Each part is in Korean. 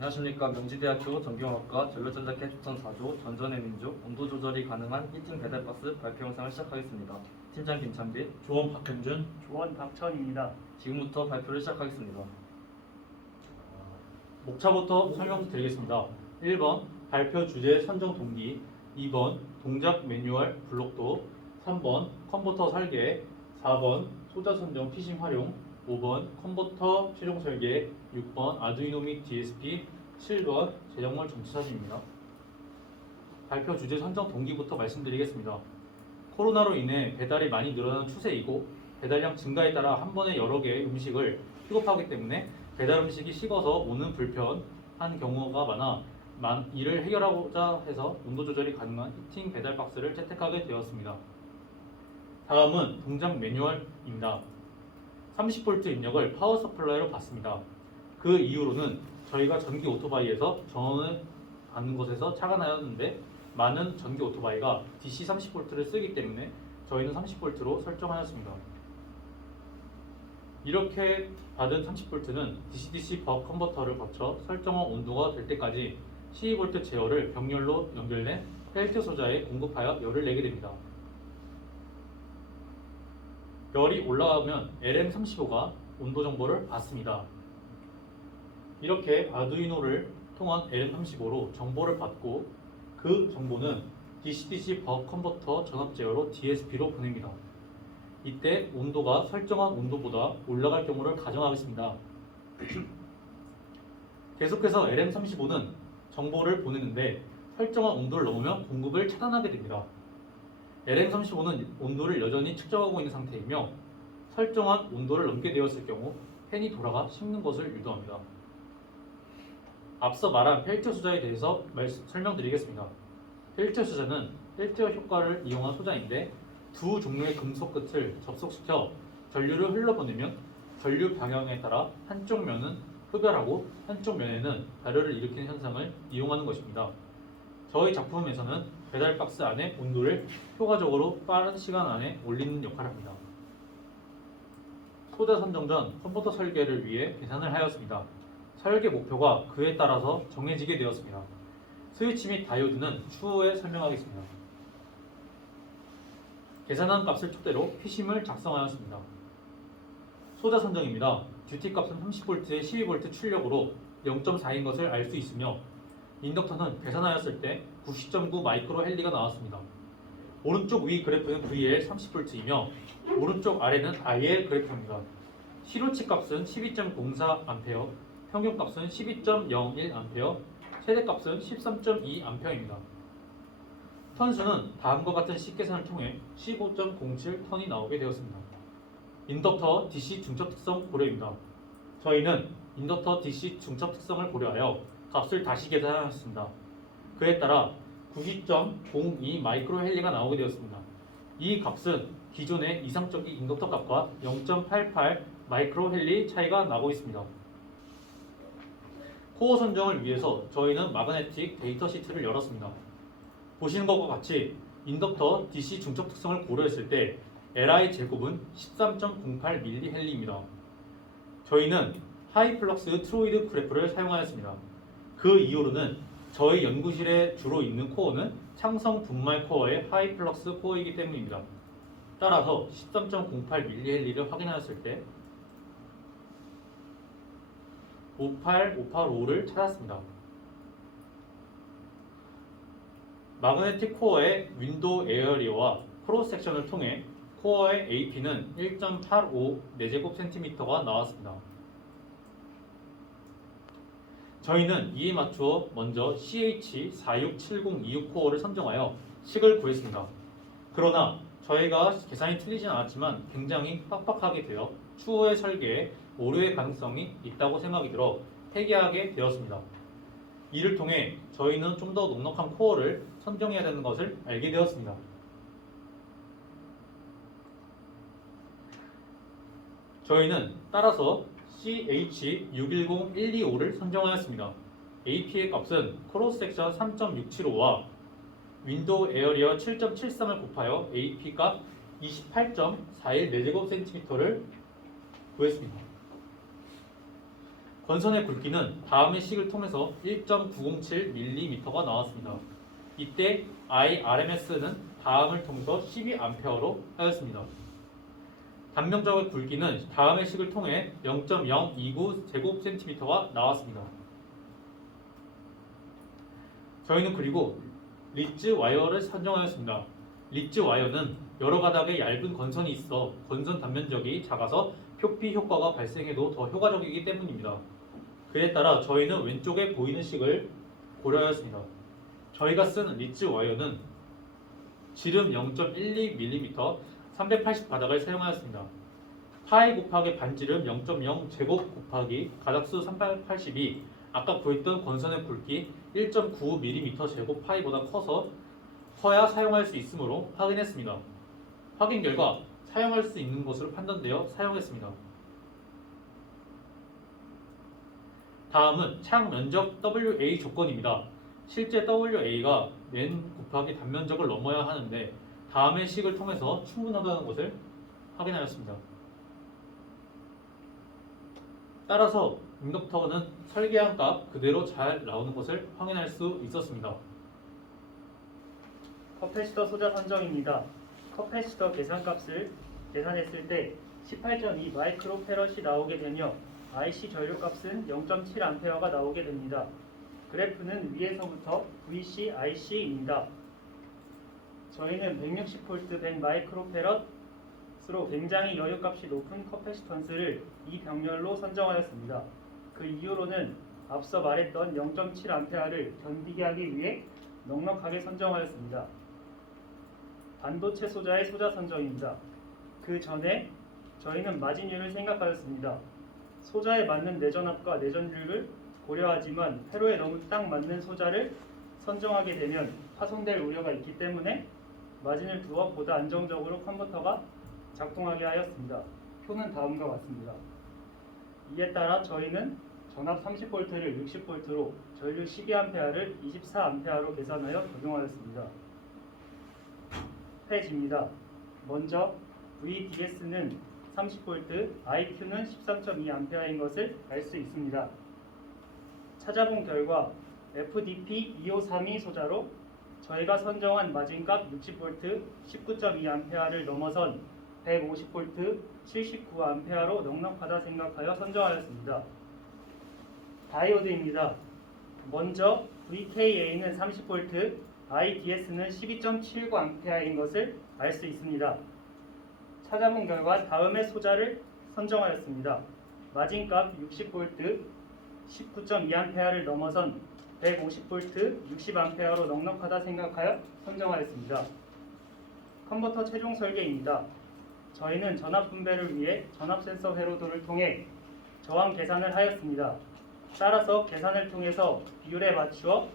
안녕하십니까. 명지대학교 전기공학과 전력전자캐스턴 4조 전전의 민족 온도 조절이 가능한 히팅 배달박스 발표 영상을 시작하겠습니다. 팀장 김찬빈, 조원 박현준, 조원 박천입니다. 지금부터 발표를 시작하겠습니다. 목차부터 설명드리겠습니다. 1번 발표 주제 선정 동기, 2번 동작 매뉴얼 블록도, 3번 컨버터 설계, 4번 소자 선정 피싱 활용, 5번 컨버터 최종 설계, 6번 아두이노 및 DSP, 7번 제작물 전체 사진입니다. 발표 주제 선정 동기부터 말씀드리겠습니다. 코로나로 인해 배달이 많이 늘어나는 추세이고 배달량 증가에 따라 한 번에 여러 개의 음식을 픽업하기 때문에 배달 음식이 식어서 오는 불편한 경우가 많아 이를 해결하고자 해서 온도 조절이 가능한 히팅 배달 박스를 채택하게 되었습니다. 다음은 동작 매뉴얼입니다. 30V 입력을 파워 서플라이로 받습니다. 그 이후로는 저희가 전기 오토바이에서 전원을 받는 곳에서 차가 나였는데 많은 전기 오토바이가 DC 30V를 쓰기 때문에 저희는 30V로 설정하였습니다. 이렇게 받은 30V는 DC-DC 버크 컨버터를 거쳐 설정한 온도가 될 때까지 12V 제어를 병렬로 연결된 펠트 소자에 공급하여 열을 내게 됩니다. 열이 올라가면 LM35가 온도 정보를 받습니다. 이렇게 아두이노를 통한 LM35로 정보를 받고 그 정보는 DC-DC 버크 컨버터 전압 제어로 DSP로 보냅니다. 이때 온도가 설정한 온도보다 올라갈 경우를 가정하겠습니다. 계속해서 LM35는 정보를 보내는데 설정한 온도를 넘으면 공급을 차단하게 됩니다. LM35는 온도를 여전히 측정하고 있는 상태이며 설정한 온도를 넘게 되었을 경우 팬이 돌아가 식는 것을 유도합니다. 앞서 말한 펠티어 소자에 대해서 설명드리겠습니다. 펠티어 소자는 펠티어 효과를 이용한 소자인데 두 종류의 금속 끝을 접속시켜 전류를 흘러보내면 전류 방향에 따라 한쪽 면은 흡열하고 한쪽 면에는 발열을 일으키는 현상을 이용하는 것입니다. 저희 작품에서는 배달 박스 안에 온도를 효과적으로 빠른 시간 안에 올리는 역할을 합니다. 소자 선정 전 컨버터 설계를 위해 계산을 하였습니다. 설계 목표가 그에 따라서 정해지게 되었습니다. 스위치 및 다이오드는 추후에 설명하겠습니다. 계산한 값을 토대로 피심을 작성하였습니다. 소자 선정입니다. 듀티 값은 30V에 12V 출력으로 0.4인 것을 알 수 있으며 인덕터는 계산하였을 때 90.9 마이크로 헬리가 나왔습니다. 오른쪽 위 그래프는 VL 30V이며 오른쪽 아래는 IL 그래프입니다. 시로치 값은 12.04A, 평균 값은 12.01A, 최대 값은 13.2A입니다. 턴수는 다음과 같은 식계산을 통해 15.07턴이 나오게 되었습니다. 인덕터 DC 중첩 특성 고려입니다. 저희는 인덕터 DC 중첩 특성을 고려하여 값을 다시 계산하였습니다. 그에 따라 90.02 마이크로 헬리가 나오게 되었습니다. 이 값은 기존의 이상적인 인덕터 값과 0.88 마이크로 헬리 차이가 나고 있습니다. 코어 선정을 위해서 저희는 마그네틱 데이터 시트를 열었습니다. 보시는 것과 같이 인덕터 DC 중첩 특성을 고려했을 때 Li 제곱은 13.08mH입니다. 저희는 하이플럭스 트로이드 그래프를 사용하였습니다. 그 이후로는 저희 연구실에 주로 있는 코어는 창성 분말 코어의 하이플럭스 코어이기 때문입니다. 따라서 13.08mH를 확인하였을 때 58585를 찾았습니다. 마그네틱 코어의 윈도우 에어리어와 크로스 섹션을 통해 코어의 AP는 1.85 내제곱센티미터가 나왔습니다. 저희는 이에 맞추어 먼저 CH467026 코어를 선정하여 식을 구했습니다. 그러나 저희가 계산이 틀리진 않았지만 굉장히 빡빡하게 되어 추후의 설계에 오류의 가능성이 있다고 생각이 들어 폐기하게 되었습니다. 이를 통해 저희는 좀 더 넉넉한 코어를 선정해야 되는 것을 알게 되었습니다. 저희는 따라서 CH610125를 선정하였습니다. AP의 값은 크로스 섹션 3.675와 윈도우 에어리어 7.73을 곱하여 AP 값 28.41 내제곱센티미터를 구했습니다. 건선의 굵기는 다음의 식을 통해서 1.907mm가 나왔습니다. 이때 IRMS는 다음을 통해서 12A로 하였습니다. 단명적의 굵기는 다음의 식을 통해 0.029제곱cm가 나왔습니다. 저희는 그리고 리츠 와이어를 선정하였습니다. 리츠 와이어는 여러 가닥의 얇은 건선이 있어 건선 단면적이 작아서 표피 효과가 발생해도 더 효과적이기 때문입니다. 그에 따라 저희는 왼쪽에 보이는 식을 고려하였습니다. 저희가 쓴 리츠 와이어는 지름 0.12mm 380 가닥을 사용하였습니다. 파이 곱하기 반지름 0.0 제곱 곱하기 가닥수 380이 아까 구했던 건선의 굵기 1.95mm 제곱 파이보다 커야 사용할 수 있으므로 확인했습니다. 확인 결과 사용할 수 있는 것으로 판단되어 사용했습니다. 다음은 창 면적 WA 조건입니다. 실제 WA가 면 곱하기 단면적을 넘어야 하는데 다음의 식을 통해서 충분하다는 것을 확인하였습니다. 따라서 인덕터는 설계한 값 그대로 잘 나오는 것을 확인할 수 있었습니다. 커패시터 소자 선정입니다. 커패시터 계산값을 계산했을 때 18.2 마이크로페럿이 나오게 되며 IC 전류값은 0.7A가 나오게 됩니다. 그래프는 위에서부터 VC, IC입니다. 저희는 160V 100 마이크로페럿으로 굉장히 여유값이 높은 커패시턴스를 이 병렬로 선정하였습니다. 그 이유로는 앞서 말했던 0.7A를 견디게 하기 위해 넉넉하게 선정하였습니다. 반도체 소자의 소자 선정입니다. 그 전에 저희는 마진율을 생각하였습니다. 소자에 맞는 내전압과 내전율을 고려하지만 회로에 너무 딱 맞는 소자를 선정하게 되면 파손될 우려가 있기 때문에 마진을 두어 보다 안정적으로 컨버터가 작동하게 하였습니다. 표는 다음과 같습니다. 이에 따라 저희는 전압 30V를 60V로 전류 12A를 24A로 계산하여 적용하였습니다. 페이지입니다. 먼저 VDS는 30V, IQ는 13.2A인 것을 알 수 있습니다. 찾아본 결과 FDP2532 소자로 저희가 선정한 마진값 60V, 19.2A를 넘어선 150V, 79A로 넉넉하다 생각하여 선정하였습니다. 다이오드입니다. 먼저 VKA는 30V, IDS는 12.79A인 것을 알 수 있습니다. 찾아본 결과 다음의 소자를 선정하였습니다. 마진값 60V, 19.2A를 넘어선 150V, 60A로 넉넉하다 생각하여 선정하였습니다. 컨버터 최종 설계입니다. 저희는 전압 분배를 위해 전압 센서 회로도를 통해 저항 계산을 하였습니다. 따라서 계산을 통해서 비율에 맞추어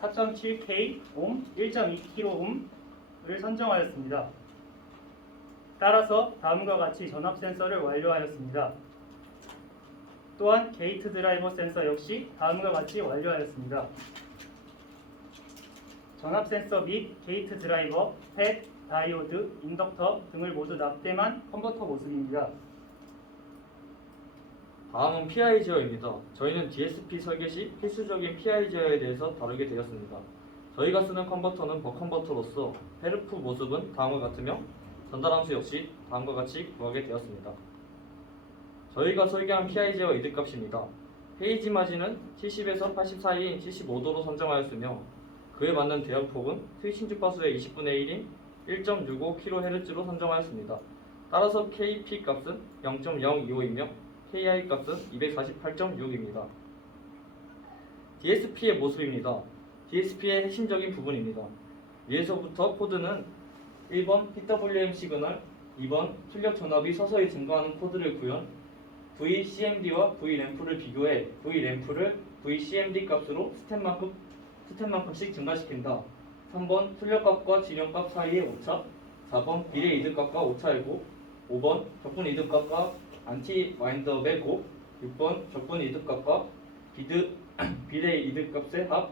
4.7K 옴, 1.2kΩ를 선정하였습니다. 따라서 다음과 같이 전압 센서를 완료하였습니다. 또한 게이트 드라이버 센서 역시 다음과 같이 완료하였습니다. 전압 센서 및 게이트 드라이버, 팻, 다이오드, 인덕터 등을 모두 납땜한 컨버터 모습입니다. 다음은 PI 제어입니다. 저희는 DSP 설계 시 필수적인 PI 제어에 대해서 다루게 되었습니다. 저희가 쓰는 컨버터는 버컨버터로서 헤르프 모습은 다음과 같으며 전달함수 역시 다음과 같이 구하게 되었습니다. 저희가 설계한 PI 제어 이득값입니다. 페이지 마진은 70에서 80 사이인 75도로 선정하였으며 그에 맞는 대역폭은 스위칭 주파수의 20분의 1인 1.65kHz로 선정하였습니다. 따라서 KP 값은 0.025이며 KI 값은 248.6입니다. DSP의 모습입니다. DSP의 핵심적인 부분입니다. 위에서부터 코드는 1번 PWM 시그널, 2번 출력 전압이 서서히 증가하는 코드를 구현, VCMD와 V램프를 비교해 V램프를 VCMD 값으로 스텝만큼씩 증가시킨다. 3번 출력값과 지령값 사이의 오차, 4번 비례 이득값과 오차의 곱, 5번 적분 이득값과 안티 와인더의 곱, 6번 적분 이득값과 비례 이득값의 합,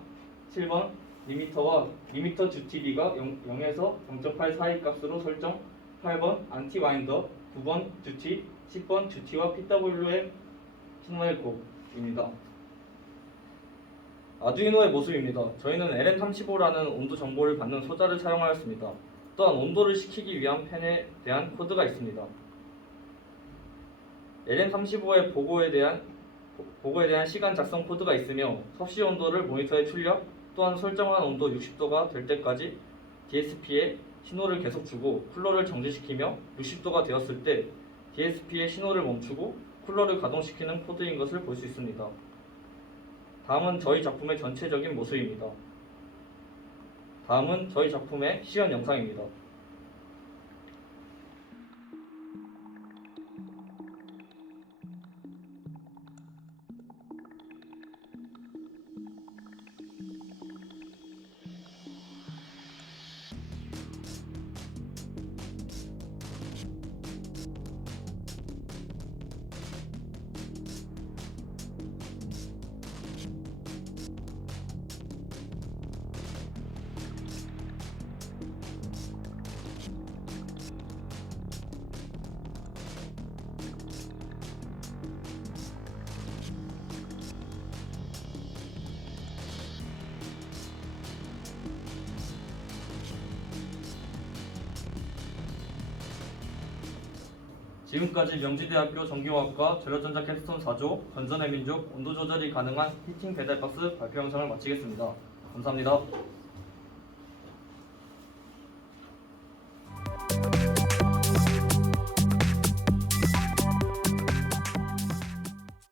7번 리미터 GTB가 0에서 0.8 사이 값으로 설정, 8번 안티 와인더, 9번 GT, 10번 GT와 PWM 신호의곡입니다. 아두이노의 모습입니다. 저희는 LM35라는 온도 정보를 받는 소자를 사용하였습니다. 또한 온도를 식히기 위한 펜에 대한 코드가 있습니다. LM35의 보고에 대한 시간 작성 코드가 있으며 섭씨 온도를 모니터에 출력, 또한 설정한 온도 60도가 될 때까지 DSP에 신호를 계속 주고 쿨러를 정지시키며 60도가 되었을 때 DSP의 신호를 멈추고 쿨러를 가동시키는 코드인 것을 볼 수 있습니다. 다음은 저희 작품의 전체적인 모습입니다. 다음은 저희 작품의 시연 영상입니다. 지금까지 명지대학교 전기화학과 전력전자 캡스톤 4조 전전의 민족 온도 조절이 가능한 히팅 배달박스 발표 영상을 마치겠습니다. 감사합니다.